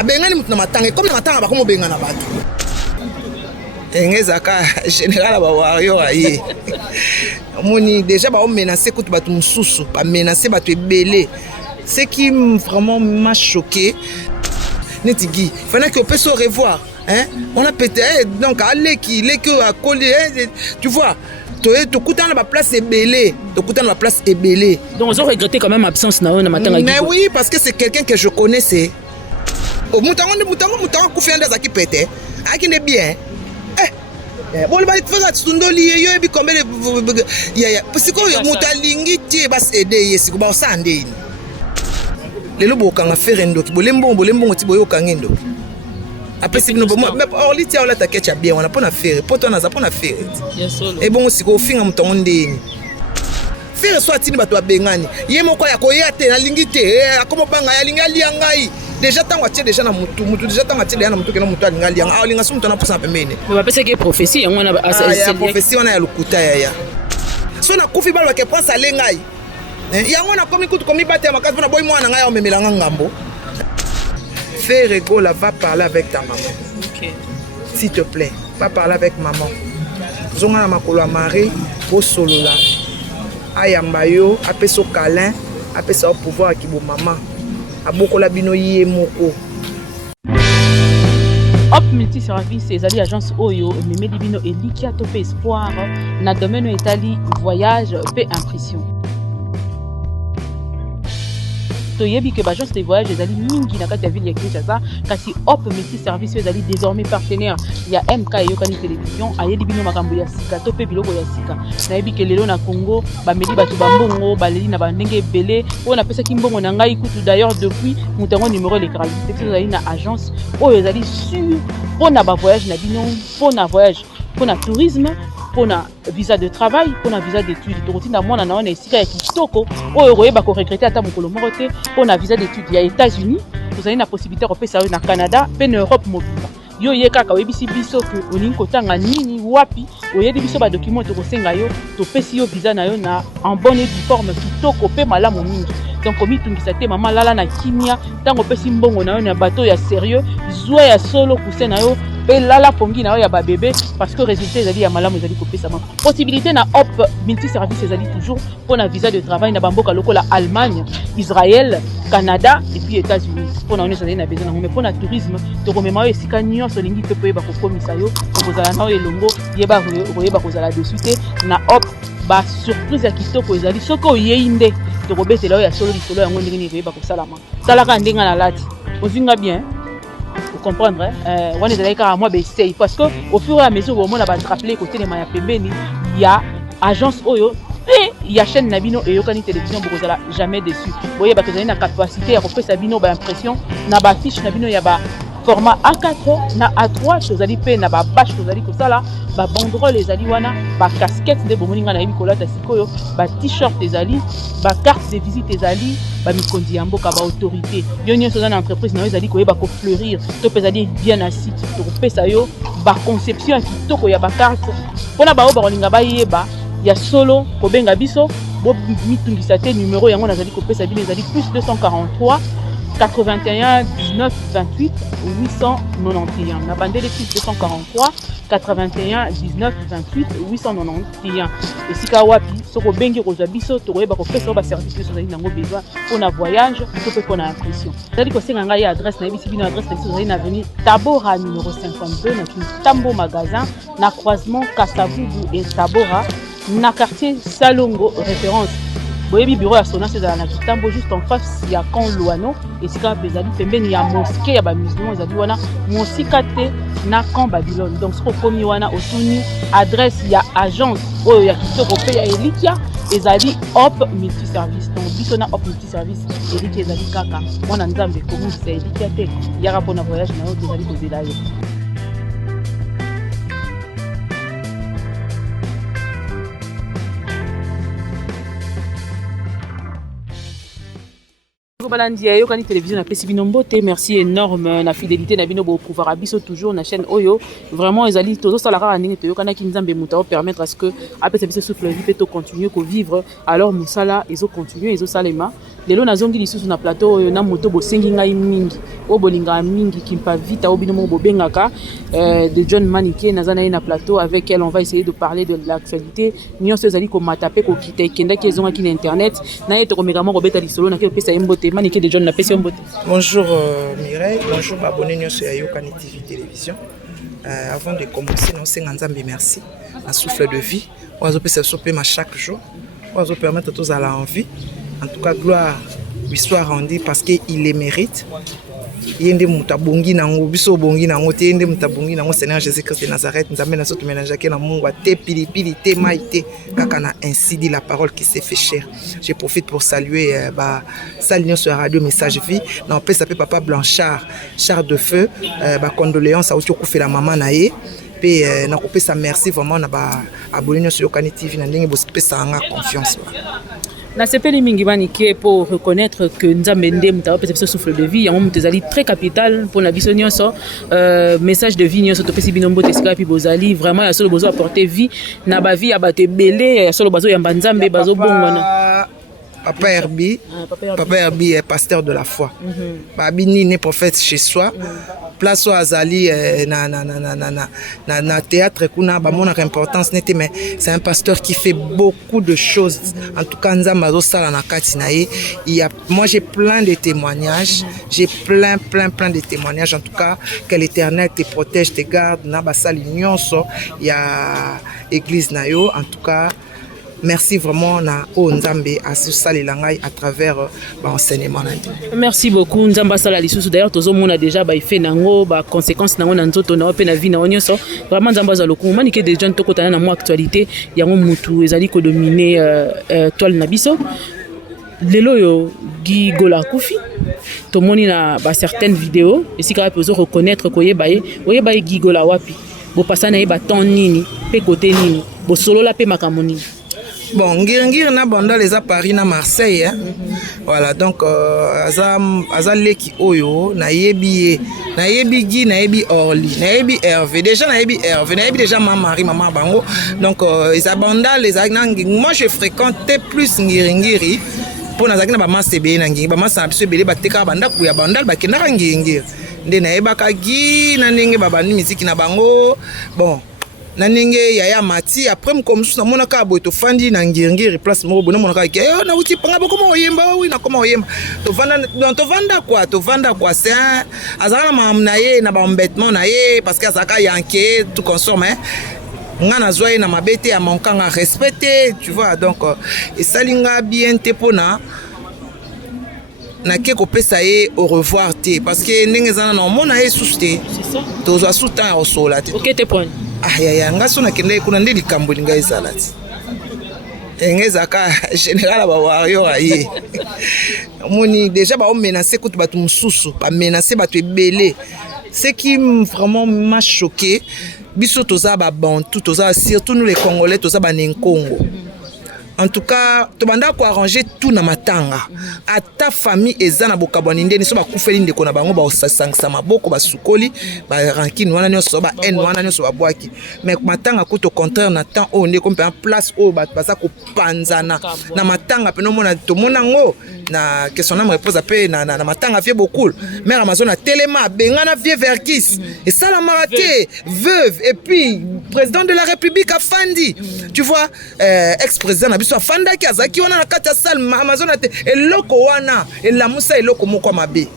abengani mutu na matanga comme na matanga bakomo bengana bato engezaka général ba wario aye moni déjà ba menacer kutu bato mususu ba menacer bato ebele. Ce qui vraiment m'a choqué, Netigi, il fallait qu'on puisse se revoir. Hein? On a pété, donc, allez qui a collé, tu vois, tu coûtes dans la place ébélée. Tu dans la place ébélée. Donc, on a regretté quand même l'absence de matin. Mais oui, parce que c'est quelqu'un que je connaissais. Au moutango, Koufi Andeza qui pétait, ah, qui n'est bien. Bon, il va faire ça, il y a combien de. Parce que Moutalingi, tu vas aider, c'est comme ça, lelo bokanga ferendo ki bolembo ti boyo kangendo apesi bino mais orli ti ala takecha bien wana pona faire poto na za pona faire et bon siko finga mutongo ndeni faire so atini bato abengani ye moko ya koya te na lingi te akomo banga ya lingi ali ngai déjà tango atie déjà na mutu déjà tango atie na mutu ke na mutu ali ngali nga alinga sumu tona posa pembeni mais ba pesa ke prophétie yango na ya prophétie wana ya lukuta ya so na kufi balwa ke prince alengai yango na komi kutu komi bate makasi pona boy mwana ngai omemelanga ngambo. Fais Regola, va parler avec ta maman. OK. S'il te plaît, va parler avec maman. Zonga na makolo Marie po solola. Ayamba yo, apeso câlin, apeso pouvoir ki bo maman. Abokola bino yé moko. Hop multiservice ezali agence oyo memeli bino elikia to pe espoir na domaine etali voyage pe impression. Toyebi que l'agence de voyage ezali mingi na kati ya ville ya Kinshasa kasi Hop multiservice ezali désormais partenaire ya MK Yokani télévision ayeli bino makambo ya sika to pe biloko ya sika. Nayebi ke lelo na Congo bameli bato bambongo baleli na bandenge ebele oyo napesaki mbongo na ngai kutu d'ailleurs depuis mutango numéro l'écran ezali na agence oyo ezali sur pona ba voyage na bino pona voyage pona tourisme pona visa de travail pona visa d'études tokotinda mwana na wana esika ya kitoko oyo koyeba ko regretter ata mokolo moko te pona visa d'études ya États-Unis tozali na possibilité kopesa yo na Canada pe na Europe mobile yo ye kaka oyebisi biso ke olingi kotanga nini wapi oyebi biso ba document tokosenga yo topesi yo visa na yo na en bonne et due forme kitoko pe malamu mingi. Donc komi tungisa te mama lala na kimia tango pesi mbongo na yo na bateau ya sérieux zwa ya solo kuse na yo pe lala pongi na yo ya ba bébé parce que résultat ezali ya malamu ezali kopesa ma possibilité na Hop multiservice ezali toujours pour na visa de travail na bamboka lokola Allemagne, Israël, Canada et puis États-Unis pour na on ezali na besoin mais pour na tourisme to komema yo esika nyonso lingi te poyeba kokomisa yo kozala na yo elongo yeba koyeba kozala dessus te na Hop ba surprise ya kitoko ezali soko yeyinde to kobetela yo ya solo lisolo yango ndenge ni koyeba kosalama salaka ndenga na lati ozinga bien comprendre on est allé car moi essaye parce que au fur et à mesure où on a rappeler côté les maya pembeni il y a agence oyo et il y a chaîne nabino et yokani télévision vous allez jamais déçu vous voyez que vous avez une capacité à faire sabino ba impression na ba fiche nabino ya ba format A4 na A3 tozali pe na ba bâche tozali ko sala ba banderole ezali wana ba casquette de bomoninga na yebikola ta sikoyo ba t-shirt ezali ba carte de visite ezali ba mikondi ya mboka ba autorité yo nyonso na entreprise na yo ezali koyeba ko fleurir to pezali bien assis to pesa yo ba conception kitoko ya ba carte pona ba oba kolinga ba yeba ya solo kobenga biso bo mitungisa te numéro yango nazali ko pesa bino ezali plus 243 81 19 28 891 na bandele plus 243 81 19 28 891 esika wapi soko bengi kozwa biso tokoyeba kopesa ba service nyonso ezali nango besoin mpona voyage to pe mpona impression ezali kosenga ngai adresse nayebisi bino adresse na biso ezali na avenue Tabora numéro 52 na Tambo magasin na croisement Kasavubu et Tabora na quartier Salongo référence boyebi bureau ya Sonas ezala na Kitambo juste en face ya Camp Loano esika bezali pembeni ya mosquée ya ba musulmans ezali wana mosika te na Camp Babylone donc soko komi wana otuni adresse ya agence oyo ya kitoko pe ya Elikia ezali Hop multiservice donc biso na Hop multiservice Elikia ezali kaka mwana nzambe komisa Elikia te yaka pona voyage na yo tozali kozela yo. Balandia yokani télévision na pesi bino mbote merci énorme na fidélité na bino bo pouvoir abiso toujours na chaîne oyo vraiment ezali tozo sala kaka ndenge to yokana ki nzambe muta permettre à ce que après ça puisse souffler vie peut continuer ko vivre alors musala ezo continuer ezo salema lelo nazongi lisusu na plateau oyo na moto bosengi ngai mingi o bolinga mingi kimpa vita obino mo bobengaka de John Maniké naza na ye na plateau avec elle on va essayer de parler de l'actualité nyonso ezali komata pe kokita ekendaki ezongaki na internet na ye tokomeka moko beta lisolo na ke pesa mbote Maniké de John na pesa mbote. Bonjour Mireille, bonjour abonné nyonso ya Yokani TV télévision. Avant de commencer, nous sommes Nzambe merci. Un souffle de vie. On va se souper chaque jour. On va permettre à tous à la envie. En tout cas, gloire lui soit rendue parce qu'il les mérite. Yende mutabongi nango biso bongi nango te yende mutabongi nango Seigneur Jésus-Christ de Nazareth nous amène à soto mélanger na mungu te pilipili te maïté kakana ainsi dit la parole qui s'est fait chair. Je profite pour saluer saluer sur radio message vie na peut s'appeler papa Blanchard char de feu condoléances à oto ko la maman na ye pe na ko pesa merci vraiment na ba abonné sur Yokani TV na ndenge bo pesa nga confiance. Na sepeli mingi Maniké pour reconnaître que Nzambe nde mutawa pesa biso souffle de vie yango mutezali très capital pour na biso nyonso message de vie nyonso topesi bino mbote sika pi bozali vraiment ya solo bozo apporter vie na ba vie ya bato ebele ya solo bazo yamba Nzambe bazo bongwana. Papa Herbi est pasteur de la foi. Babini n'est prophète chez soi. Place au Azali na théâtre kuna ba mon importance n'était mais c'est un pasteur qui fait beaucoup de choses. En tout cas Nzambazo sala na kati na ye. Moi j'ai plein de témoignages. J'ai plein de témoignages. En tout cas que l'Éternel te protège, te garde na basali nyonso ya église na yo. En tout cas merci vraiment na Nzambe à ce salilangai à travers l'enseignement. Merci beaucoup Nzamba sala lisusu d'ailleurs tozo mona déjà ba effet nango ba conséquences nango na nzoto na pe na vie na onyoso vraiment Nzamba za lokumu Maniké de John toko tana na mo actualité yango mutu ezali ko dominer toile na biso lelo yo Guy Gola Koufi tomoni na ba certaines vidéos et si ka peut reconnaître ko yebaye Guy Gola wapi bo passa na ye ba ton nini pe côté nini bo solo la pe makamoni. Bon, ngir na banda les à Paris na Marseille hein. Voilà donc azaleki oyo na yebi Guy na yebi Orly na yebi Hervé déjà na yebi déjà maman bango donc les banda les nangi moi je fréquentais plus ngiri pour nazaki na ba masebe na ngi ba masa biso belé bateka banda ku ya banda ba kenda ngiri nde na yebaka Guy na ndenge babani musique na bango bon naninge yaya mati après comme ça mona ka boito fandi na ngiri place mo bona mona ka ke na uti panga boko mo yemba oui na koma oyemba to vanda quoi c'est azala mamna ye na ba embêtement na ye parce que azaka yanké tout consomme hein ngana zoye na mabete ya mankanga respecter tu vois donc et salinga bien te pona na ke ko pesa ye au revoir te parce que ndenge zana na mona ye souste c'est ça to zo souta au sola te OK te point ya ngaso na kende kuna ndi likambo linga ezalati engeza ka général ba warrior aye moni déjà ba menacer kutu batu mususu ba menacer batu ebele ce qui vraiment m'a choqué biso toza ba bantu toza surtout nous les Congolais toza ba nenkongo. En tout cas, tu banda ko arranger tout na matanga. À ta famille ezana bokabwani ndeni so ba kufeli ndeko na bango ba osasangisa maboko ba sukoli ba rankine wana nyoso ba en wana nyoso ba bwaki. Mais matanga ko to contraire na temps o ndeko mpe en place o ba baza ko panzana na matanga pe no mona to mona ngo na question na me repose pe na matanga vie beaucoup. Mais Amazon a telema bengana vie verkis et ça la maraté veuve et puis président de la République a Fandi. Tu vois ex-président so fanda ki azaki wana na kata salle Amazon ate eloko wana elamusa eloko moko mabe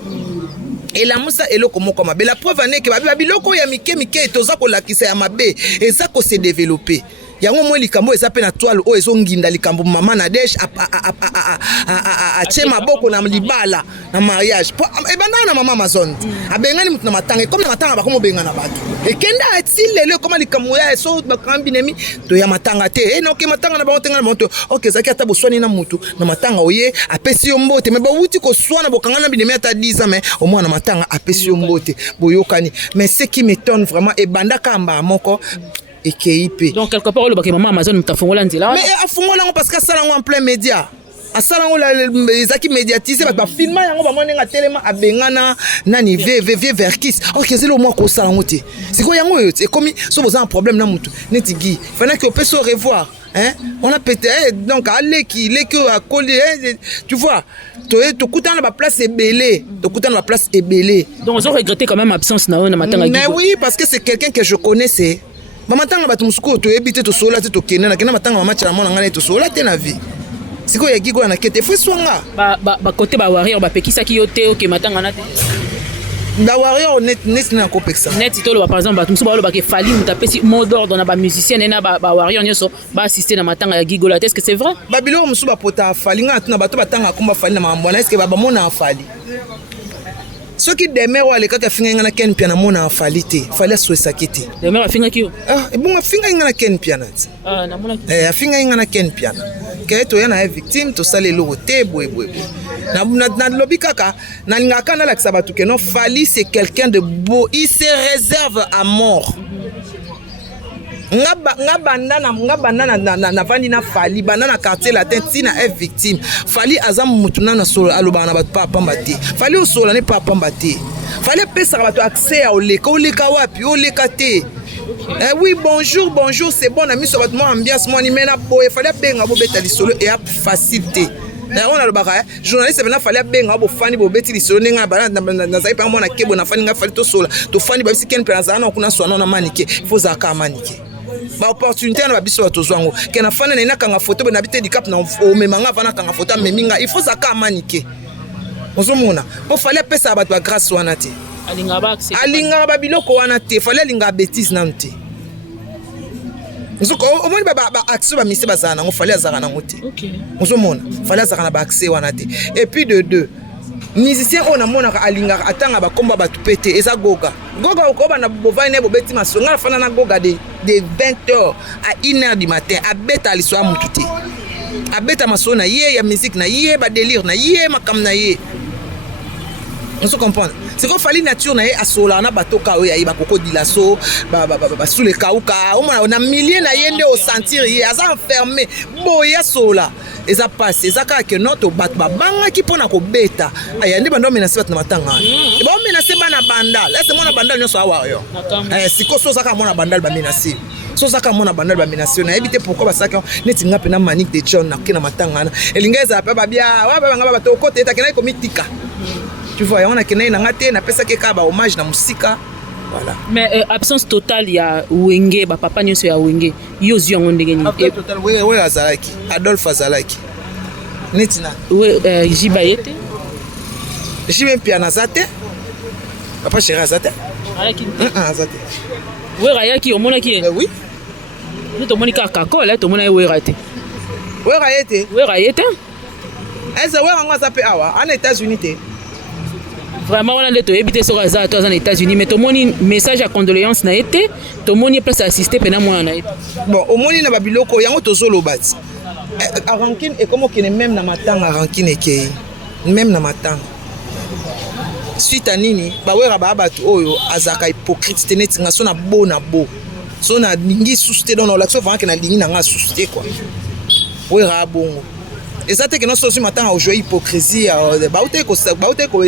elamusa eloko moko mabe la preuve ane ke babiloko ya mike toza ko lakisa ya mabe eza ko se développer yango mo likambo eza pe na toile o ezonginda likambo mama na desh a chema boko na libala na mariage e banda na mama Amazon abengani mutu na matanga comme na matanga ba komo bengana batu e kenda atilele comme likambo ya so ba kambinemi to ya matanga te e no ke matanga na ba otenga na moto OK zaki ata boswani na mutu na matanga oye apesi yo mbote me ba wuti ko swana bokanga na binemi ata 10 ans mais au moins na matanga apesi yo mbote boyokani mais ce qui m'étonne vraiment e banda kamba moko EKIP. Donc quelque part le baké maman Amazon mutafongola nzela. Mais afongola parce que ça en plein média. Asala les aki médiatisé ba filma yango ba monenga telema abengana nani VV verkis. OK c'est le moi ko sala ngote. C'est quoi yango et comme so boza un problème na mutu. Netigi. Fana que peut se revoir. Hein? On a pété, donc à l'équipe, à coller, tu vois, tu coûtes dans la place est belé, tu coûtes dans la place est belé. Donc ils ont regretté quand même l'absence na matanga. Mais oui, parce que c'est quelqu'un que je connaissais. Maman tanga batu musuko tu ebité to sola te to kena na kena matanga mama cha mona ngana to sola te na vie. Siko ya gigo na kete fo swanga. Ba côté ba warrior ba pekisa ki yote OK matanga na te. Ba warrior net na ko peksa. Net to lo par exemple ba musuko ba lo ba ke fali mutapesi mot d'ordre na ba musicien na ba warrior nyoso ba assister na matanga ya gigo la est-ce que c'est vrai? Ba bilo musuko ba pota fali nga tuna bato batanga komba fali na mambona est-ce que ba mona fali. Ce qui demeure wale kaka finga ngana ken piana mona falite fallait souhaiter quitter demeure finga ki ah et bon finga ngana ken piana ah na mona finga ngana ken piana que to yana victime to sale lo te boy na lobby kaka na ngaka na la sabatu que non Fally c'est quelqu'un de beau, il se réserve à mort. nga bandana na vandi na Fally bandana quartier latin tina est victime Fally azam mutuna na solo aloba na bato pa pamba te Fally o solo ne pa pamba te Fally pesa bato accès à oleka wapi oleka te oui bonjour c'est bon na miso bato mo ambiance mo ni mena boye Fally benga bo beta lisolo et facilité. On a le barrage, journaliste vena Fally benga bo fani bo beti lisolo nenga bana na zai pa mo na kebo na fani nga Fally to sola to fani ba bisi ken penza na kuna so na manike faut zaka manike. Ba opportunité na biso batozwango ke na fana na kanga photo na bité dicap na o memanga vana kanga photo meminga il faut zaka manike ozomona po Fally pesa bato ba grâce wana te alinga ba biloko wana te Fally alinga bêtise na te nzuko o moni ba accès ba mise bazana ngo Fally azaka na ngote OK ozomona Fally azaka na ba accès wana te et puis de deux musicien on a mona alinga atanga ba komba ba tupete eza goga ukoba na bovane bo beti masonga fana na goga de 20h à 1h du matin abeta liswa mututi abeta masona ye ya musique na ye ba délire na ye makam na ye on se comprend c'est qu'on Fally nature na ye asola na batoka o ya ba koko dilaso ba sous les kauka on a milliers na yende au sentir ye asa enfermé boya sola eza passe eza ka que notre bat banga ki pona ko beta aya ndi bando menacé bat na matanga e ba menacé bana bandal est-ce mona bandal nyoso awa yo siko so saka mona bandal ba menacé so saka mona bandal ba menacé na ebité pourquoi ba saka neti ngape na manique de John na kina matanga na elingeza pa ba bia wa ba ngaba to côté ta kena ko mitika tu vois on a kena na ngate na pesa ke ka ba hommage na musika. Voilà. Mais absence totale ya Wenge ba papa nyoso ya Wenge yo ziongo ndenge ni total we azalaki Adolphe azalaki netina we jibayete jibe piana zate papa chéri azate alaki azate we rayaki omona ki oui ni to monika kakola to mona we rate we rayete est-ce we ngwa zape awa en États-Unis te vraiment on a les éviter sur hasard aux États-Unis mais tout le monde message à condoléances n'a été tout le monde est place à assister pendant moi na été bon au monde na babiloko yango tozolo bati a rancune et comment qu'il est même na matanga rancune et même na matanga suite à nini ba wera ba batu oyo azaka hypocrite teneti nga so na bo so na lingi susté dans l'action vraiment que na lingi na nga susté quoi wera bongo. Et ça, c'est que nous sommes maintenant au jeu hypocrisie.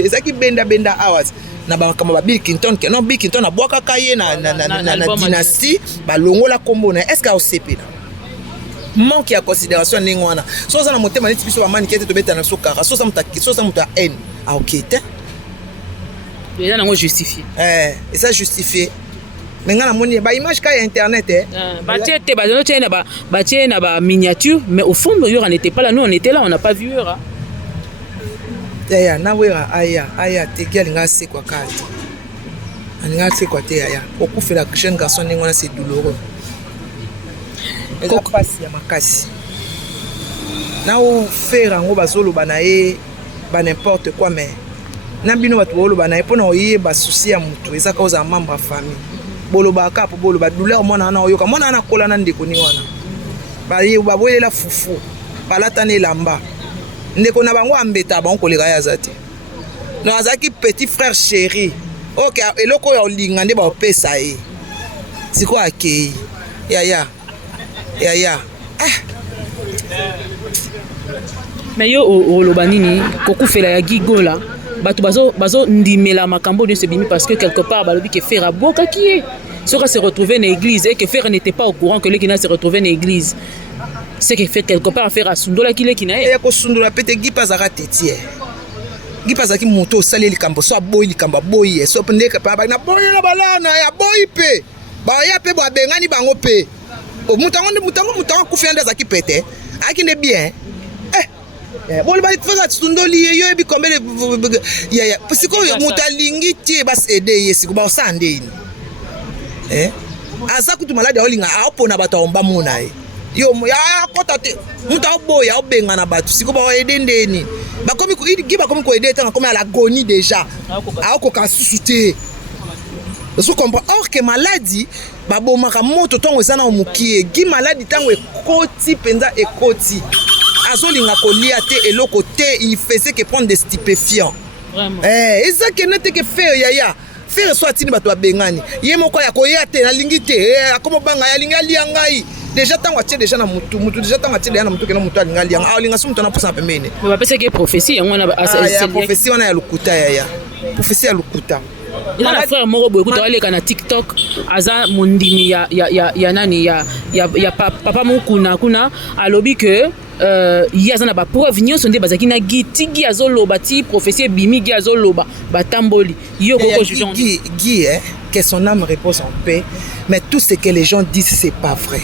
Ezaki benda hours. Na ba Bill Clinton que non Bill Clinton na boaka kaye na dynastie ba longo la combo na est-ce que OCP là manque ya considération ningwana so ça na motema neti biso ba mani kete to beta na sokara so ça muta haine ah OK te déjà nango justifié et ça justifié mais ngana moni ba image ka internet ba tete ba tena ba tena ba miniature mais au fond on n'était pas là nous on était là on n'a pas vu là ya na wera aya te gel nga se kwa kati nga se kwa te ya okufela jeune garçon ngona c'est douloureux eza pasi ya makasi na o faire ngo bazolo banaye ba n'importe quoi mais na bino batu bolo banaye pona oye ba souci ya mutu eza cause ya membre ya famille boloba kapo boloba douleur mona na oyoka mona na kola na ndeko ni wana ba ye ba bolela fufu balata ne lamba ndeko na bango ambeta bango koleka ya zate no azaki petit frère chéri OK eloko ya olinga nde ba opesa ye siko akei ya mais yo oloba nini kokufela ya gigola bato bazo ndimela makambo de sebimi parce que quelque part balobi ke fera boka ki Sora se retrouver dans l'église et que Fer n'était pas au courant que Lekina se retrouvait dans l'église. C'est qu'il fait quelque part à faire à Sundola qui Lekina. Et à Sundola peut-être Guy pas à rater. Guy pas à qui monte au salé les cambo, soit boy les cambo boy, soit pendant que pas na boy na balana ya boy pe. Ba ya pe ba bengani bango pe. O mutango kufenda za ki pete. Aki ne bien. Bon ba faza Sundoli yo ebi kombe ya parce que mutalingi tie bas aider yesi ko ba sande ni. Asa kutu malade olinga apona bato omba mona yo ya kota te muta boya obenga na bato siko ba aider ndeni. Bakomi ko idi ba komi ko aider tanga komi à l'agonie déjà. Ako ka susute. Vous comprenez? Or que maladie babomaka moto tongo ezana omukie gi maladie tango ekoti penza ekoti azolinga kolia te eloko te il faisait que prendre des stupéfiants vraiment eza que nete que faire yaya faire soit tini bato bengani ye moko ya koya te na lingi te akomo banga ya linga lia ngai déjà tango atie déjà na mutu déjà tango atie na mutu ke na mutu alinga lia alinga sumu tona posa pembeni ba pesa que prophétie yango na ya prophétie wana ya lukuta yaya prophétie ya lukuta. Il a frère moko boy écoute aller kana TikTok aza mondimi ya nani ya papa mokuna kuna alobi que yaza na ba preuve nyonso nde bazaki na gitigi azoloba ti prophétie bimi gi azoloba batamboli yo koko jugeant Guy que son âme repose en paix mais tout ce que les gens disent c'est pas vrai.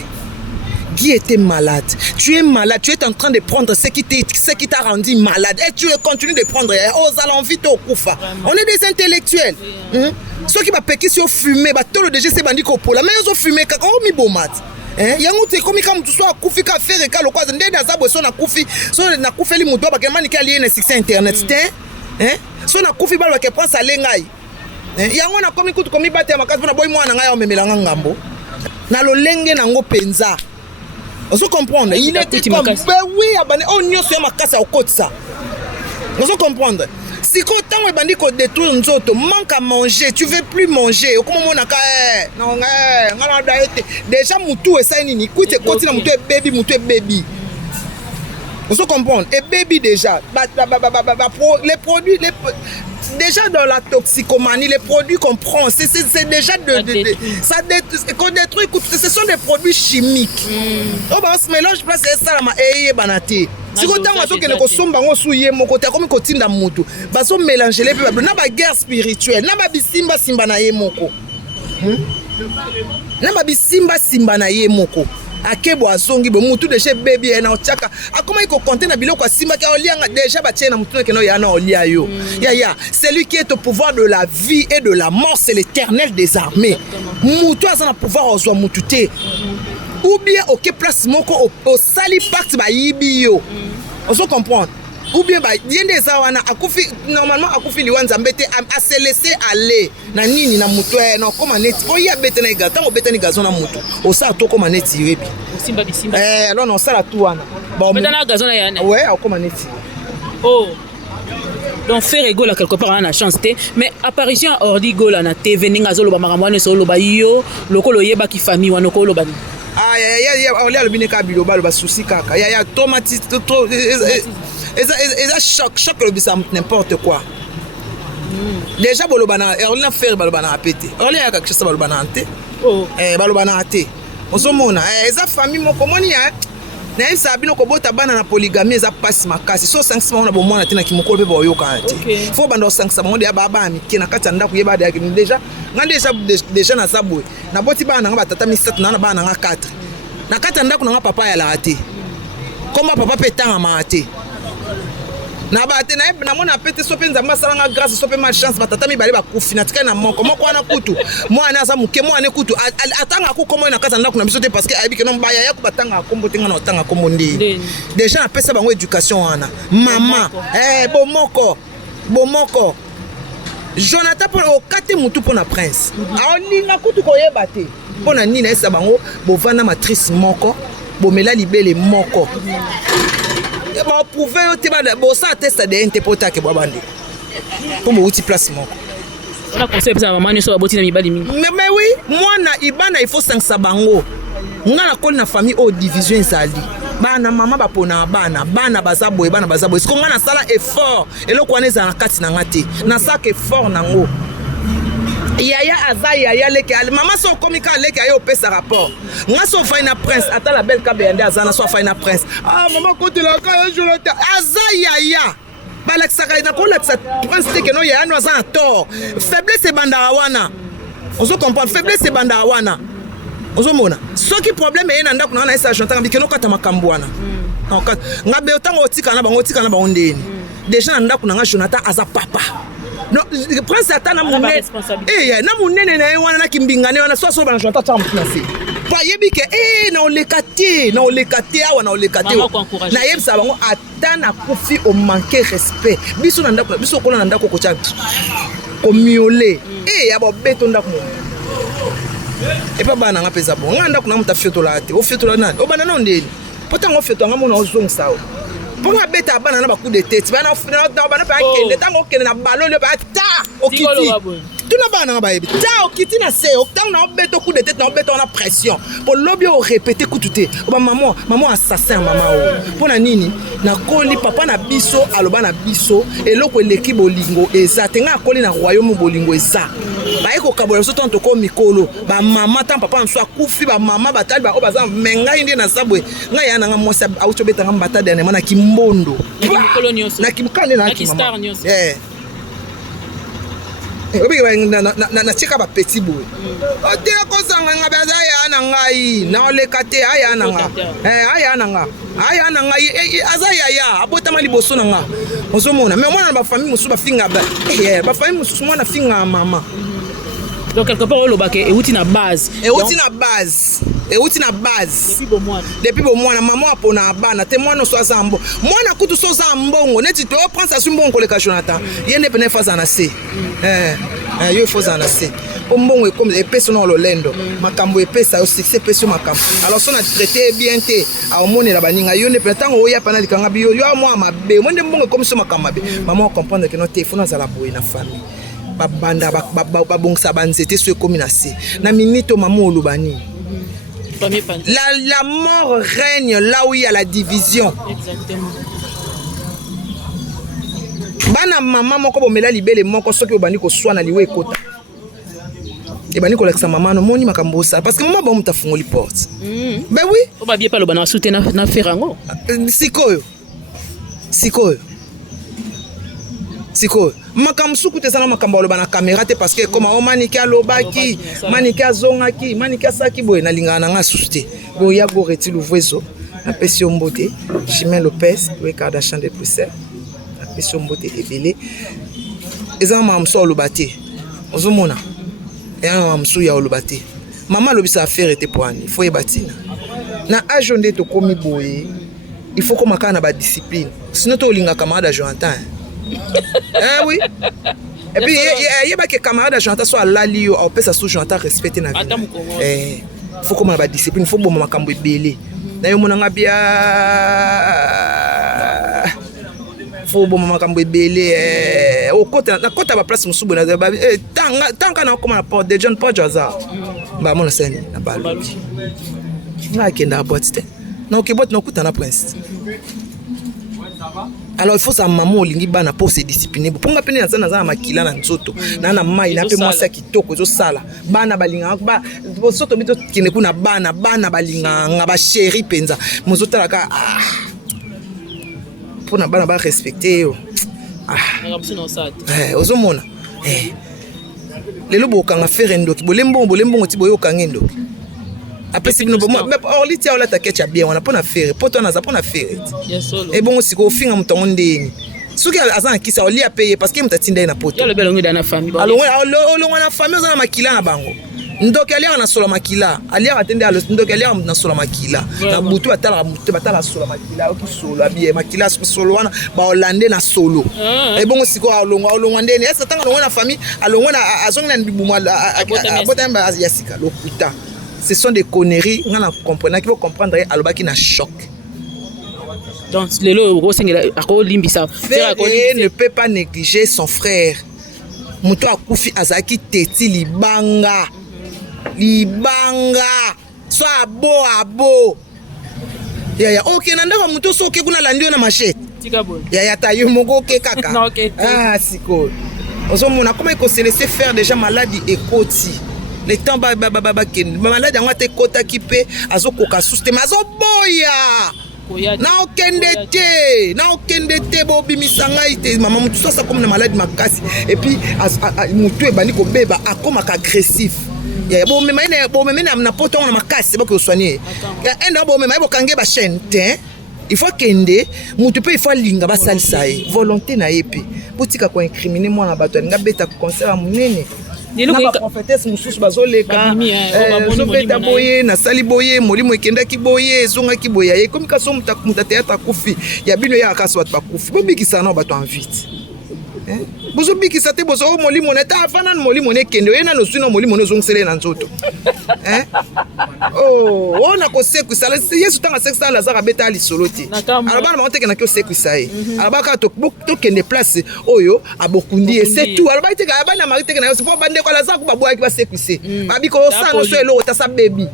Guy était malade. Tu es malade. Tu es en train de prendre ce qui t'a rendu malade. Et tu continues de prendre aux alenvites au Koufa. On est des intellectuels. Ceux qui va péquer sur fumer, tout le DG c'est bandit pour la mais ils ont fumé quand on mi bomat. Yango te komi comme tu sois kufi ka faire ka lokwa ndé na zabo so na kufi so na kufeli mudo ba ke manika lié na succès internet so na kufi ba ke prend ça lengai. Yango na komi kutu komi bate makasi na boy mwana ngai o memelanga ngambo. Na lo lenge na ngo penza. On se comprendre. Il était comme oui, abandé. On n'y a pas de casse au côté ça. On se comprendre. Si quand on est bandit qu'on détruit nous autres, manque à manger, tu veux plus manger. Comment on a non déjà moutou et ça ni écoute continue moutou et baby. On se comprendre. Et baby déjà. Les produits déjà dans la toxicomanie, les produits qu'on prend, c'est déjà ça détruit. Ce sont des produits chimiques. On se mélange place et ça la banati. Si vous avez que nous sommes dans mon côté comme côté dans moto, bah so mélanger les peuples. N'a pas guerre spirituelle, n'a pas bisimba simba na ye moko. N'a pas simba na ye moko. Akebo azongi bo mutu de chez baby na ochaka akoma iko compter na biloko simba ka olianga déjà ba tiena mutu ke no ya na olia yo ya celui qui est au pouvoir de la vie et de la mort c'est l'Éternel des armées mutu azana pouvoir ozwa mutu te ou bien OK place moko au sali pacte ba yibi yo on se comprendre ou bien ba yende zawana akufi normalement akufi liwanza mbete a se laisser aller na nini na mutu na koma neti o ya bete na igata o bete ni gazon na mutu o sa to koma neti rebi simba di simba alors non ça la tout wana bon bete na gazon na yana ouais o koma neti oh donc faire ego la quelque part on a chance té mais apparition ordi go la na TV ninga zolo ba makamwana so lo ba yo lokolo yeba ki famille wana ko lo ba ni ya olia lo bineka biloba lo ba souci kaka ya tomati to et ça choc le bisa n'importe quoi déjà bolobana on a faire balobana pété on a quelque chose balobana ante balobana ate osomona eza famille moko moni na esa bino ko bota bana na polygamie eza passe makasi so 500 na bomona tina kimoko pe boyoka ante faut bando 500 monde ya baba mike na kati ndako yeba déjà ngande déjà na sabwe na boti bana nga batata mi 7 na bana nga 4 na kati ndako na papa ya la ate komba papa petanga ma ate na bate na mona pete so penza masala grâce so pe ma chance batata mi bale ba kufina tika na moko wana kutu mwana asa muke mwana kutu atanga ko komo na kasa ndako na biso te parce que abi ke no baya ya ko batanga kombo tenga na otanga kombo ndi déjà na pesa bango éducation wana mama bomoko Jonathan pour o kate mutu pour na prince aolinga kutu ko yeba te pona nini esa bango bovana matrice moko bomela libele moko ba prouver te ba bo ça teste de interpréter ke babandi pour mo outil placement on a conseil ça maman so aboti na mibali mingi mais oui moi na ibana il faut 500 bango ngana ko na famille au division ezali bana mama bapona bana bazaboye est-ce qu'on ngana sala effort eloko wana eza na kati na ngate na sak effort nango yaya aza yaya leke mama so komika leke ayo pesa rapport nga so faina prince ata la belle kabe yande azana so faina prince mama kotela ka Jonathan aza yaya balakisaka na kolakisa prince teke no yaya no aza en tort faiblesse bandara wana ozo comprendre faiblesse bandara wana ozo mona soki problème e na ndako na esa Jonathan bikeno kata makambo wana nga be otango otika na bango ndeni déjà na ndako na nga Jonathan aza papa. No, prince ata na munene. Na munene na wana na kimbingane wana so ba Jonathan cha mplacer. Pa yebike na olekate awa na olekate. Na yebisa bango ata na kufi o manquer respect. Biso na ndako biso kola na ndako ko cha ko miolé. Ya ba beto ndako. Et pas bana nga pesa bon. Nga ndako na muta fiotola ate. O fiotola nani? O bana no ndeni. Potanga o fiotola nga mona ozongsa o. Pour nga beta bana na ba coup de tête bana bana pa kende tango kende na ballon le ba ta okiti tout na bana ba yebi ta okiti na se oktango na beto coup de tête na beto na pression pour lobby o répéter coup tuté ba maman assassin maman o pona nini na koli papa na biso aloba na biso eloko eleki bolingo eza tenga koli na royaume bolingo eza ba eko kabola so tonto ko mikolo ba mama tan papa nso akufi ba mama batali ba obaza menga indi na sabwe nga yana nga mosa auto beta nga batade na mana kimbondo na kimkande na kimama obi na cheka ba petit boy ote ko sanga nga baza ya na ngai na olekate aya na nga aya na nga aza ya abota mali boso na nga ozomona mais mwana ba famille musu ba finga ba famille musu mwana finga mama. Donc quelque part le bac est na base. Euti na base. Depuis bon mois na maman apona bana te mwana so azambo. Mwana kutu so zambongo neti to prend sa sumbongo le Jonathan. Yene pene faza na se. Yo faza na se. Ombongo comme epesa no lolendo. Makambo epesa yo succès peso makambo. Alors so na traité bien te a omone la baninga yo ne pene tango oya pana likanga biyo yo moi mabe. Mwende mbongo comme so makambo mabe. Maman comprendre que no te fona za la boye na famille. Babanda babongsa banzete so ekomi na se na minito maman olubani la mort règne là où il y a la division. Exactement. Bana maman moko bomela libele moko soki obani ko swana liwe ekota ebani ko lekisa maman no moni makambo ça parce que maman ba muta fungoli porte ben oui o ba bien pas le bana soutenir na ferango siko makambo suku te sana makambo aloba na caméra te parce que comme o maniki alobaki maniki azongaki maniki asaki boye na lingana nga susute boya go reti louvezo na pesi ombote Chimène Lopez we Kardashian de Bruxelles na pesi ombote ebele ezanga mamso alobate ozomona ya mamso ya alobate mama lobisa affaire te poani faut ebatina na ajonde to komi boye il faut comme kana ba discipline sinon to linga camarade Jonathan. Oui. Et puis il y a que camarade Jonathan soit lali au pesa sous Jonathan respecter na vie. Faut comme la discipline, faut bon makambo ebele. Na yo monanga bia faut bon makambo ebele au côté na côté ba place musubu na tanga na comme la porte de John Paul Jazza. Ba mona seni na balo. Na kenda botte. Na okibot na kuta na prince. Alors il faut sa maman olingi bana pour se discipliner ponga pene na za makila na nzoto na mai na pe mwasa kitoko zo sala bana balinga ba soto bito kine kuna bana balinga nga ba chéri penza mozoto la ka pona bana ba respecter yo ozomona lelo bokanga faire ndoki bolembo ti boyo kangendo après si nous mais orli tia ola takecha bien on a pas na faire poto na za pas na faire et bon si ko finga mutongo ndeni suki azana kisa oli a payer parce que mutatinda na poto le belongi dans la famille alongo na famille za makila na bango ndoki alia na solo makila alia atende alo ndoki alia na solo makila na butu batala solo makila oki solo abie makila solo wana ba hollandais na solo et bon si ko alongo ndeni esa tanga alongo na famille alongo na azonga na bibumu abota yasika lokuta. Ce sont des conneries, on a compris, qu'il faut comprendre alobaki na choc. Donc le ne peut pas négliger son frère. Muto akufi azaki teti libanga. So abo. Ya OK nanda ko muto so ke kuna landio na machete. Tikabon. Ya tayo moko ke kaka. Ah siko. ozomona comment il se laisser faire déjà maladie ekoti le temps maladie yango ate ekotaki mpe azokoka susu te mais azoboya na okende te bobimisa ngai te mama motu so asa comme na maladie makasi et puis motu ebandi kobeba akomaka agressif bomema na poto ngo na makasi boke osoigner enda bomema bokange ba chaîne te il faut kende motu mpe il faut alinga basalisa ye volonté na ye mpe botika koincrimine mwana bato alinga beta concert ya monene na baprophétesse mosusu bazoleka zobeta boye nasali boye molimo ekendaki boye ezongaki boye ye komi kaso moto théâtre akufi ya bino ya kasi bato bakufi bobikisa na bato en vite bozobikisa te bozo molimo neta afana na molimo nekende oye nano sino molimo nozongisele na nzoto na kosekwisa yesu ntango asekisa lazare abeta lisolo te alobana bango teke naki osekwisa ye alobaka tokende place oyo abokundi ye se tout alobaki teke abana mari teke na yo mpo bandeko lazare ku babwaki basekwise babika osana so eloko tasa bebi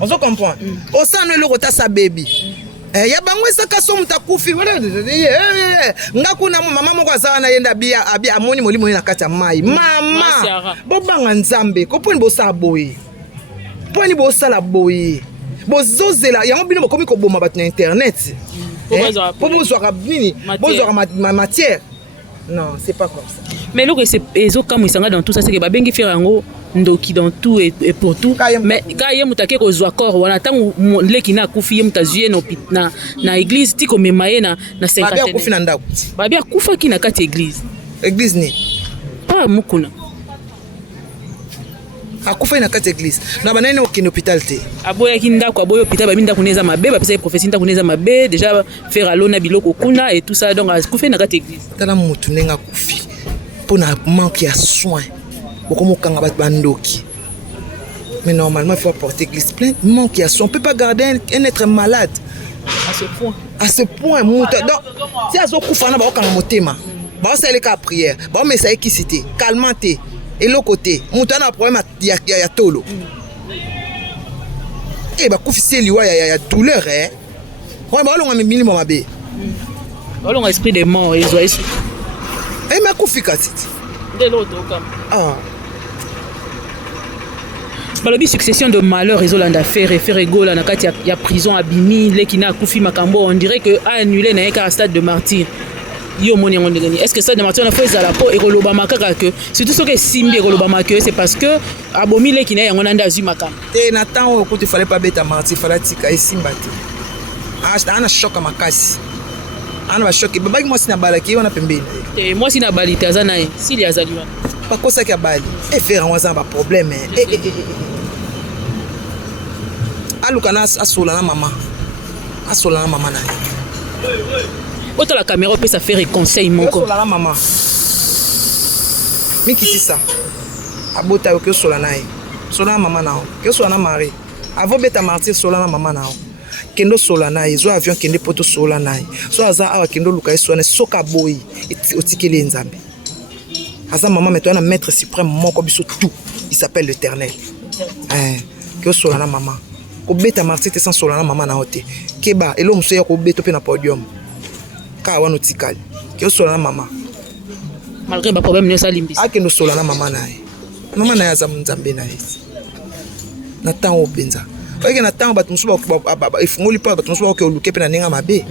on se comprend au sein le rota sa baby ya bango esaka so mutakufi nga kuna mama moko azana yenda bia amoni molimo na kati ya mai mama bobanga nzambe ko poni bosa boye poni bosa boye bozozela yango bino bokomi ko boma bat na internet po bozwa nini bozwa matière non c'est pas comme ça mais lo que c'est ezokamwe sanga dans tout ça c'est que babengi faire yango ndoki dans tout et pour tout mais quand ye mutake ko zwa corps wana tangu leki na kufi ye mutazuye na église tiko memaye na 50 babia kufi na ndako babia kufa kina kati église ni pas mukuna akufa na kati église na banane okine hôpital te aboya kindako aboya hôpital babinda kuneza mabe bapesa prophétie nda kuneza mabe déjà faire alona biloko kuna et tout ça donc akufa na kati église tala mutu nenga kufi pona manque ya soin beaucoup kanga bat bandoki mais normalement il faut apporter église plainte manque ya soin on peut pas garder un être malade à ce point mutu donc si azokufa na ba kanga motema ba osaleka prière ba mesa ekisité calmante et l'autre côté mutu na problème ya tolo ba kufisi liwa ya douleur on ba longa minimum mabe ba longa esprit de mort ils ont ici ma kufika titi de l'autre comme balobi succession de malheurs ezolanda faire egola na kati ya prison abimi lekina kufi makambo on dirait que a annulé na eka stade de martyr yo moni yango ndengeni est-ce que stade de martyr na faut ezala po ekoloba makaka que surtout soki simbi ekoloba makaka c'est parce que abomi lekina yango nanda azui makambo te na temps oyo kuti fallait pas beta martyr fallait tika esimba te ana choka makasi ana ba choki babaki mwasi na balaki wana pembeni te mwasi na balite aza naye sili azali wana bakosaki ya bali efere yango aza na baproblème aluka na asola na mama na ye oto la caméra peut ça faire conseil moko asola na mama mikitisa abota yo ke sola na ye sola na mama na yo ke sola na mari avo beta martyr sola na mama na yo kendo sola na ye zo avion kende poto sola na ye so aza awa kendo luka eswana soka boyi otikeli nzambe aza maman mais toi na maître suprême moko biso tout il s'appelle l'Éternel que sola na maman ko beta martyr te sans sola na maman na hote keba elo muso ya ko beto pe na podium ka wana otikali que sola na maman malgré ba problème ne sa limbisi akendo sola na maman na ye maman na ya za nzambe na ye na temps openza oke na temps bato muso ba ifungoli pa bato muso ba ko luke pe na nenga mabe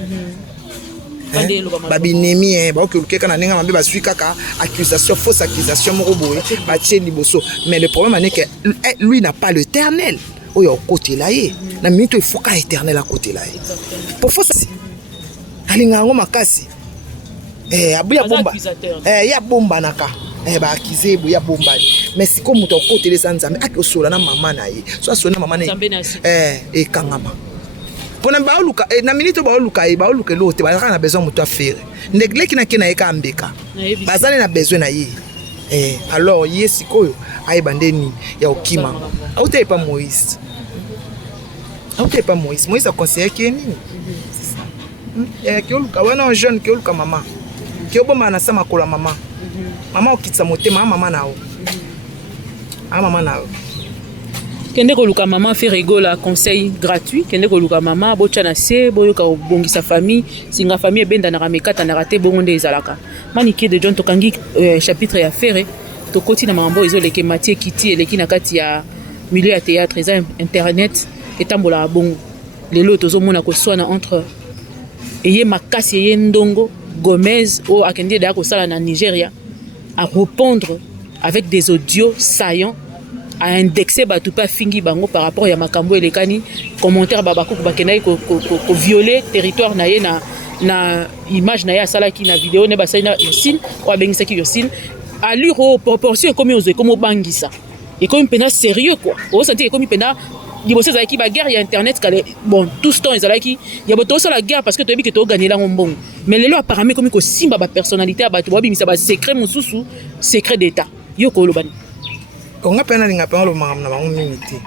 babinemi baoki olukeka na ndenge mabe bazwi kaka accusation fausse accusation moko boye batie liboso mais le problème est que lui n'a pas l'éternel oyo okotela ye na minute efoka éternel akotela ye pour fausse alinga yango makasi abuya bomba ya bomba naka baakize boye ya bombani mais siko moto okotela eza nzambe ake osola na mama na ye so asola na mama na ye ekangama pona baoluka na minute baoluka lote bazaka na besoin moto afere ndegleki na kena eka ambeka bazali na besoin na ye alors ye sikoyo ayeba ndeni ya okima auta pas Moïse Moïse a conseillé que nini ki oluka wana jeune ki oluka mama ki oboma na sama kola mama mama okitsa motema mama nao kende koluka maman fait rigola conseil gratuit kende koluka maman bochana se boyoka bongisa famille singa famille benda na ramekata na raté bongo nde ezalaka maniki de John tokangi chapitre ya faire to koti na mambo ezoleke Mathieu Kiti eleki na kati ya milieu ya théâtre eza internet etambola bongo lelo tozomona ko swana entre eye makasi eye ndongo Gomez o akende da ko sala na Nigeria à répondre avec des audios saillants à indexer batu pa fingi bango par rapport ya makambo elekani commentaire babako bakenai ko violer territoire na ye na image na ya sala ki na vidéo ne basai na Yosine ko abengisa ki Yosine allure proportion comme ozo comme bangisa et comme pena sérieux quoi o sentir comme pena liboso za ki ba guerre ya internet kale bon tout ce temps ezalaki ya boto ça la guerre parce que to bi que to gagner la ngombong mais lelo apparemment comme ko simba ba personnalité ba to bimisa ba secret mususu secret d'état yo ko lobani konga pena linga pena lo mangam na bango minute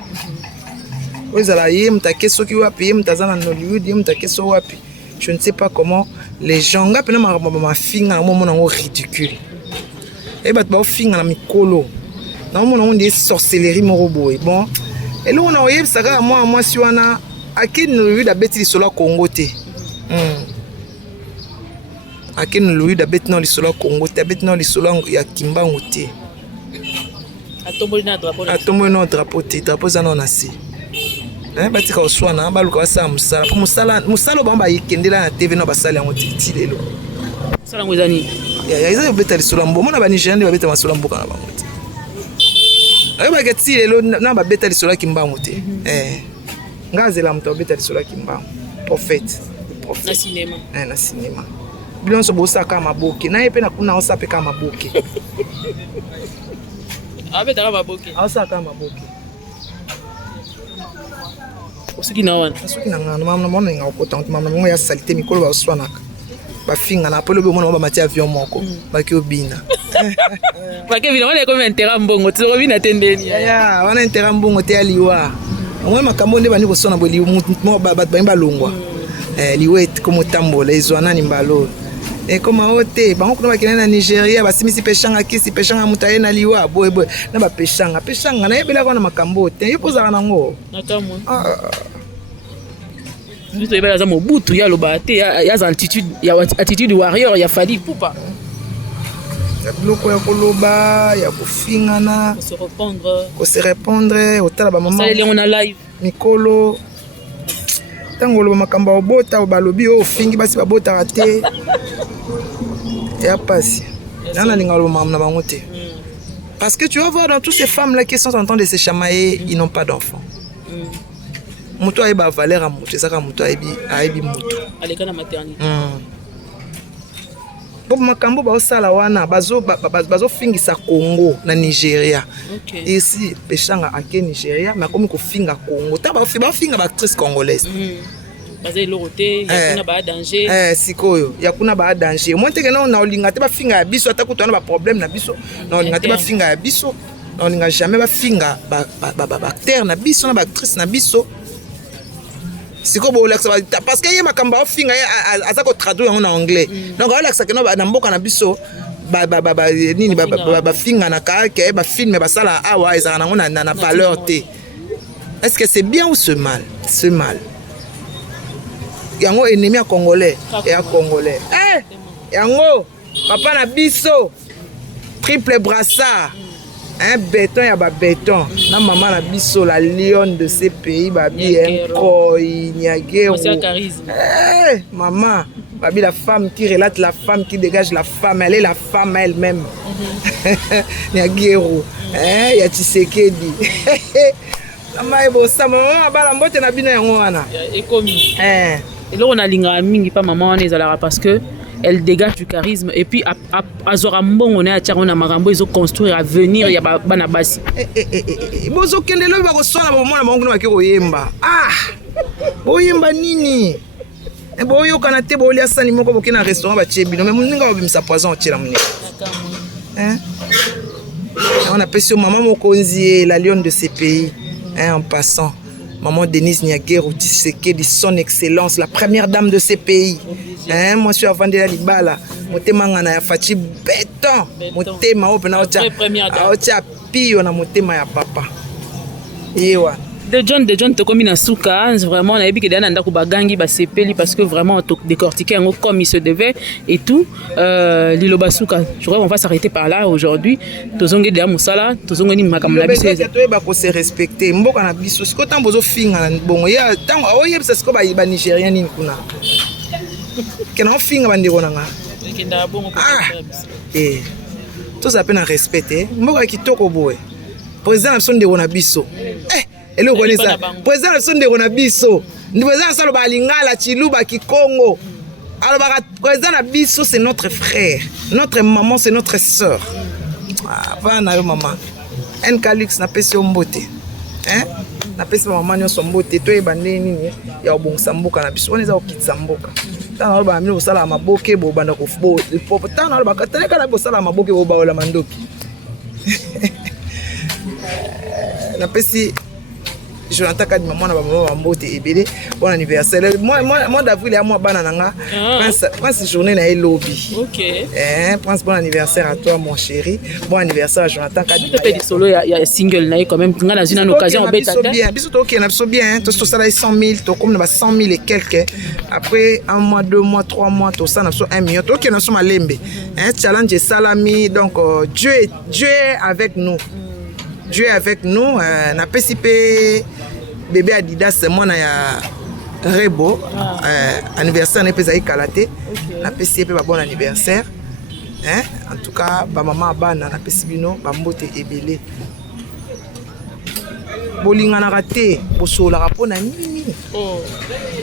ozala ye mtake soki wapi ye mtazana na Hollywood ye mtake so wapi je ne sais pas comment les gens nga pena ma finga na moment ngo ridicule et bat ba finga na mikolo na moment ngo des sorcellerie mo roboy bon et là on a oyé saka moi si wana akini Hollywood a beti solo Congo te akini Hollywood a beti no solo Congo te beti no solo ya Kimbangu te atombo no drapeau te drapeau za no na si batika oswana baluka basa musala bamba yikendela na TV no basali yango ti lelo sala ngo ezani ya iza beta lisolo mbo mona ba Nigériens babeta masolo mboka na bango te ayeba ke ti lelo na babeta lisolo Kimbangu te ngazela mto babeta lisolo Kimbangu prophète na cinéma bilonso bosaka maboke na yepe na kuna osapeka maboke abeta maboke osaka maboke osiki na wana soki na ngana mama mona nga okota mama ngo ya salite mikolo ba oswanaka ba finga na polo be mona ba mati avion moko ba ki obina ba ke vile wana ko mentera mbongo tsoro bina tendeni ya wana intera mbongo te aliwa mwa makambo nde bani ko sona bo liwo mo ba ba longwa liwet komo tambola ezwana ni mbalo et comme ote bango kuna bakina na Nigeria basimisi peshanga kisi peshanga mutaye na liwa boy na ba peshanga na yebela kwa na makambo te yopoza nango nakamwe Nito yebela za mobutu ya loba te ya altitude ya attitude warrior ya fali pupa ya bloko ya koloba ya kofingana ko se répondre otala ba mama ça on a live mikolo tango loba makamba obota balobi o fingi basi babota te ya pasi nana linga loba mamna bango te parce que tu vas voir dans toutes ces femmes là qui sont en train de se chamailler ils n'ont pas d'enfants muto ayeba valeur a muto saka muto ayebi muto aleka na maternité bo makambo ba osala wana bazo fingisa Congo na Nigeria ici peshanga ake Nigeria mais comme ko finga Congo ta ba finga ba actrice congolaise bazai lorote yakuna ba danger sikoyo yakuna ba danger moi te na olinga te ba finga ya biso ata kutana ba problème na biso na olinga te ba finga ya biso na olinga jamais ba finga ba acteur na biso na ba actrice na biso siko bo laksa parce que ye makamba ofinga aza ko traduire en anglais donc laksa ke no na mboka na biso nini ba finga na ka ke ba film ba sala awa ezana nango na valeur te. Est-ce que c'est bien ou c'est mal? C'est mal. Yango ennemi à congolais et à congolais. Yango papa na biso triple brassard. Un béton ya ba béton na maman na biso la lionne de ces pays babi Nkoi Niagero maman babi la femme qui relate la femme qui dégage la femme, elle est la femme elle-même. Niagero ya Tshisekedi maman ebo sa maman bala mbote na bino yango wana ekomi et là on a linga mingi pa maman wana ezalaka parce que elle dégage du charisme et puis azora mbongo na tia ona makambo ezo construire avenir ya bana basi bozo kendelo ba ko sona ba mona bango na ko yemba boyemba nini boyo kana te bolia sani moko bokina restaurant ba chebino mais muninga ba bimisa poison tira munini on a pesi maman mokonzi la lionne de ces pays en passant maman Denise Niagero Tshisekedi, son excellence, la première dame de ces pays. Moi, je suis avant de la Libala. Motema ngana ya fachi béton. Motema opena ocha. Ocha pio na motema ya papa. Yewa. De John tokomi na suka vraiment na yebi ke dana ndako bagangi basepeli parce que vraiment to décortiquer en comme il se devait et tout liloba suka je crois qu'on va s'arrêter par là aujourd'hui tozonge de musala tozonge ni makambo na biso to yeba ko se respecter mboka na biso siko tambo zo finga na bongo ya tango oyebisa siko ba Nigérien nini kuna kena finga bandeko nanga kenda bongo to za pe na respecter mboka kitoko boye président na ndeko na biso ele okonisa président so ndeko na biso ndi président salo ba lingala chiluba kikongo alors président na biso c'est notre frère notre maman c'est notre sœur na yo maman Calix na pesi mbote na pesi maman nyonso mbote to ebande nini ya obongisa mboka na biso oneza okitsa mboka tana ba mino sala maboke bo banda ko fbo tana ba katana kala bo sala maboke bo baola mandoki na pesi Jonathan Kadi maman na maman mbote ebele bon anniversaire moi d'avril ya moi bana nanga prince journée na lobby prince bon anniversaire à toi mon chéri bon anniversaire à Jonathan Kadi peut être solo ya single na quand même nga na une occasion beta bien biso to na biso bien to ça 100 000 to comme na 100 000 et quelques après un mois 2 mois 3 mois to ça na so 1 million to na so malembe challenge salami donc Dieu est avec nous. Dieu est avec nous. Na PCP bébé Adidas moi na ya Rebo anniversaire na pesa ikalate na PCP ba bon anniversaire en tout cas ba maman bana na PCBino ba mbote ebele bolingana raté bosola rapona nini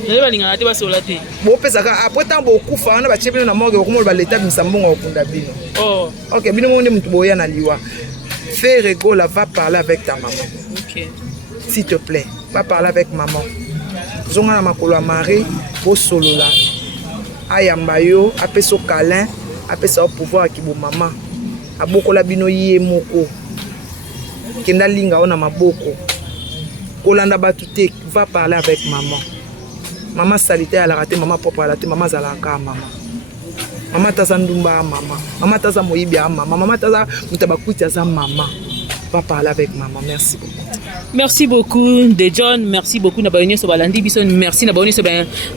nele balingana te basola te bo pesa ka après temps bo kufa na ba chebino na morgue ko mo ba l'état misambonga okunda bino OK bino mo ne mutu boya na liwa. Fais rigole, va parler avec ta maman. S'il te plaît, va parler avec maman. Zonga makolo mari, bo solo la. Ayambayo, apé so câlin, apé ça au pouvoir ki bo maman. Aboko la bino yé moko. Kenda linga ona maboko. Kolanda batute, va parler avec maman. Maman salitaire à la raté, maman propre à la raté, maman zalaka maman. Maman taza ndumba maman. Maman taza moyibi maman. Maman taza mutabakuti taza maman. Va parler avec maman. Merci beaucoup. Merci beaucoup de John, merci beaucoup na baonyo so balandi biso, merci na baonyo so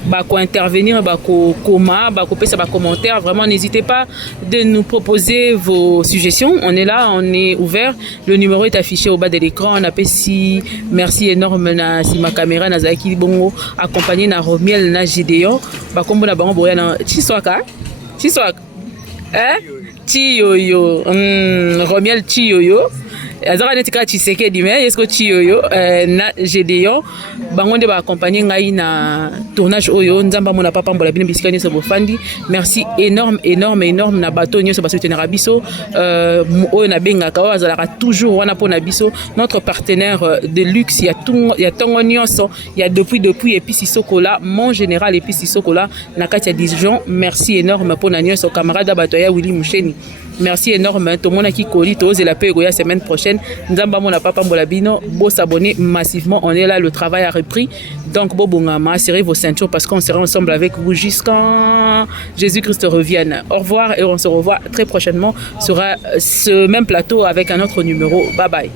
ba ko intervenir, ba ko koma, ba ko pesa ba commentaire, vraiment n'hésitez pas de nous proposer vos suggestions. On est là, on est ouvert. Le numéro est affiché au bas de l'écran. On appelle si merci énorme na si ma caméra na zaki bongo accompagné na Romiel na Gideon, ba kombo na bango boya na Chiswaka. Chiyoyo. Romiel Chiyoyo. Azara netika Tshisekedi mais est-ce que Chiyoyo na Gédéon bangonde ba accompagner ngai na tournage oyo nzamba mona papa mbola bino bisikani so bofandi. Merci énorme na bato nyoso ba soutenir biso oyo na benga ka azala toujours wana pona biso notre partenaire de luxe ya tongo nyonso ya depuis et puis Sisokola mon général et puis Sisokola na kati ya Dijon. Merci énorme pona nyonso camarade bato ya Willy Musheni. Merci énorme tout le monde qui colit et la paix la semaine prochaine. Nzamba mona papa mbola bino bo s'abonner massivement, on est là, le travail a repris. Donc bo bongama, serrez vos ceintures parce qu'on sera ensemble avec vous jusqu'à Jésus-Christ revienne. Au revoir et on se revoit très prochainement sur ce même plateau avec un autre numéro. Bye bye.